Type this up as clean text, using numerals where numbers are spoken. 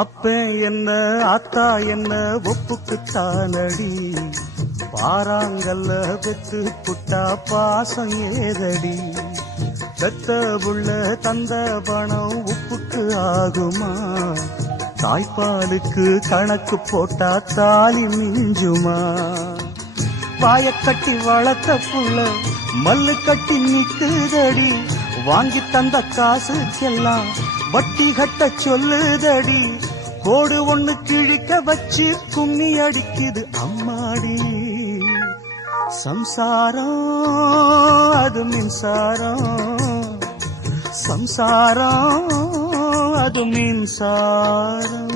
அப்ப என்ன ஆத்தா என்ன ஒப்புக்குத்தானடி, பாராங்கல்ல பெத்து புட்டா பாசம் ஏதடி, பெத்த புள்ள தந்த பணம் உப்புக்கு ஆகுமா, தாய்ப்பாலுக்கு கணக்கு போட்டா தாலி மிஞ்சுமா, வாயக்கட்டி வளர்த்த புள்ள மல்லு கட்டி நிக்குதடி, வாங்கி தந்த காசுக்கெல்லாம் வட்டி கட்ட சொல்லுதடி, கோடு ஒண்ணு கிழிக்க வச்சு கும்மி அடிக்குது அம்மாடி, சம்சாரம் அது மின்சாரம், சம்சாரம் அது மின்சாரம்.